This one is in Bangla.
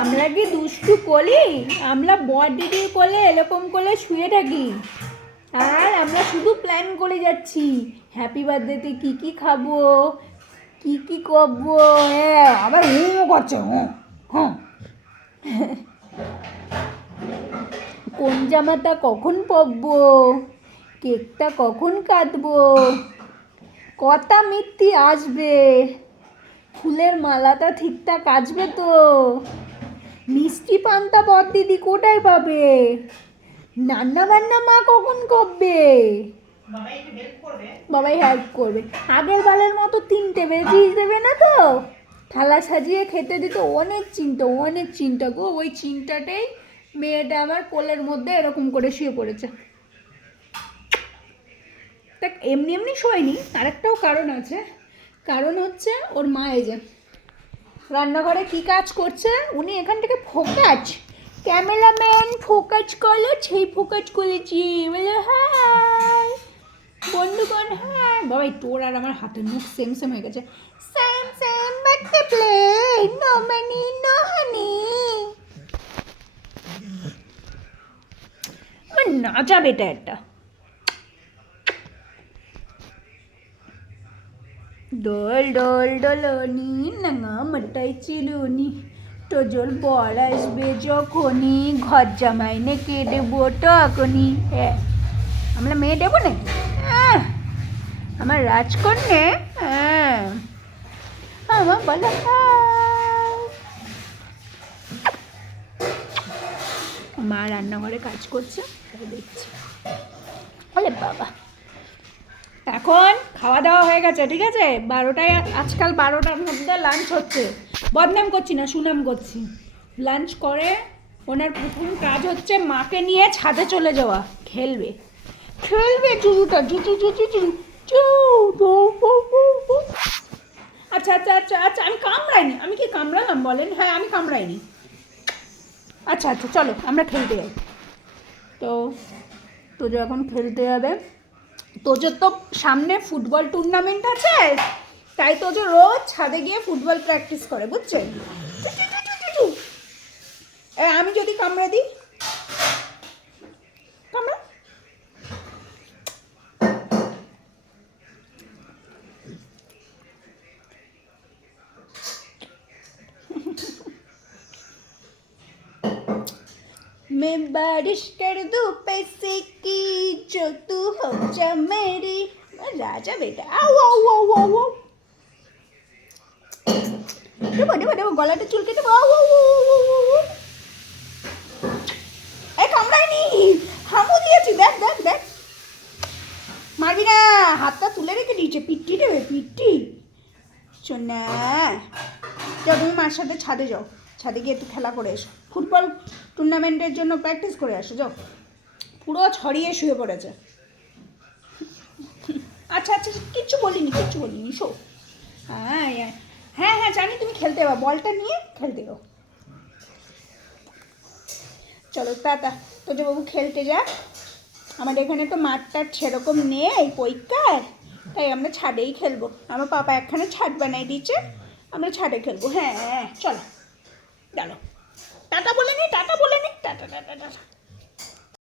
আমরা কি দুষ্টু করি? আমরা বর দিদির কোলে এরকম করে শুয়ে থাকি, আর আমরা শুধু প্ল্যান করে যাচ্ছি হ্যাপি বার্থডেতে কী কী খাবো, কী কী করবো। হ্যাঁ, আবার হুমও করছে। হ্যাঁ, কোন জামাটা কখন পরবো, কেকটা কখন কাটবো, কটা মিত্তি আসবে, ফুলের মালাটা ঠিকঠাক আসবে তো, মিষ্টি পান্তা বর দিদি কোথায় পাবে, রান্না বান্না মা কখন করবে, বাবাই হেল্প করবে। আগের বারের মতো 3টে বেজিয়ে দেবে না তো? থালা সাজিয়ে খেতে দিত, অনেক চিন্তা গো। ওই চিন্তাটাই মেয়েটা আমার কোলের মধ্যে এরকম করে শুয়ে পড়েছে। দেখ, এমনি শোয়নি, আরেকটাও কারণ আছে। কারণ হচ্ছে ওর মা এই যে রান্নাঘরে কী কাজ করছে, উনি এখান থেকে ফোকাস, ক্যামেরাম্যান ফোকাস করলো, সেই ফোকাস করেছি, বলে হাই বন্ধুগণ, হ্যাঁ বাবাই তোর আর আমার হাতের মুখ সেম হয়ে গেছে। Same but the play, no money no honey. আমার নাচা বেটা একটা। ডোল ডোল ডোলনি নাঙা মাটাই চিরুনি, তোজোর বর আসবে যখনই, ঘর জামাই নেকে দেবো তখনই। হ্যাঁ, আমরা মেয়ে দেবো নাকি? আমার রাজকন্যা। হ্যাঁ, আমার বলো মা রান্নাঘরে কাজ করছে, তাই দেখছি। বলে বাবা, এখন খাওয়া দাওয়া হয়ে গেছে, ঠিক আছে? 12টায়, আজকাল 12টার মধ্যে লাঞ্চ হচ্ছে। বদনাম করছি না, সুনাম করছি। লাঞ্চ করে ওনার প্রথম কাজ হচ্ছে মাকে নিয়ে ছাদে চলে যাওয়া, খেলবে জুজুটা জুজু জুজু জুজু। আচ্ছা, আমি কামড়াইনি। আমি কি কামড়ালাম বলেন? হ্যাঁ, আমি কামড়াইনি। আচ্ছা, চলো আমরা খেলতে যাই। তো তোজো এখন খেলতে যাবে। তোজোর তো সামনে ফুটবল টুর্নামেন্ট আছে, তাই তোজো রোজ ছাদে গিয়ে ফুটবল প্র্যাকটিস করে, বুঝছেন? আমি যদি কামড়া দিই, কামড়া। मैं बारिश कर दूं पैसे की जो तू हो जा मेरी। राजा बेटा, आओ आओ आओ आओ आओ। দেবো গলাটা চুলকে দেবো। আউ আউ আউ। এ কামড়াইনি, হামু দিয়েছি। দেখ দেখ দেখ, মারবি না। হাতটা তুলে রেখে দিয়েছে, পিট্টি দেবে, পিট্টি। শোনা, যাও তুমি মার সাথে ছাদে যাও, ছাদে গিয়ে একটু খেলা করে এসো, ফুটবল টুর্নামেন্টের জন্য প্র্যাকটিস করে আসো, যাও। পুরো ছড়িয়ে শুয়ে পড়েছে। আচ্ছা, কিচ্ছু বলিনি শো। হ্যাঁ, জানি তুমি খেলতে যাও, বলটা নিয়ে খেলতে যাও। চলো টাটা, তোজো বাবু খেলতে যা। আমাদের এখানে তো মাঠটার সেরকম নেই পরীক্ষার, তাই আমরা ছাদেই খেলবো। আমার পাপা একখানে ছাদ বানাই দিয়েছে, আমরা ছাদে খেলবো। হ্যাঁ, চলো টাটা বলে নি, টাটা।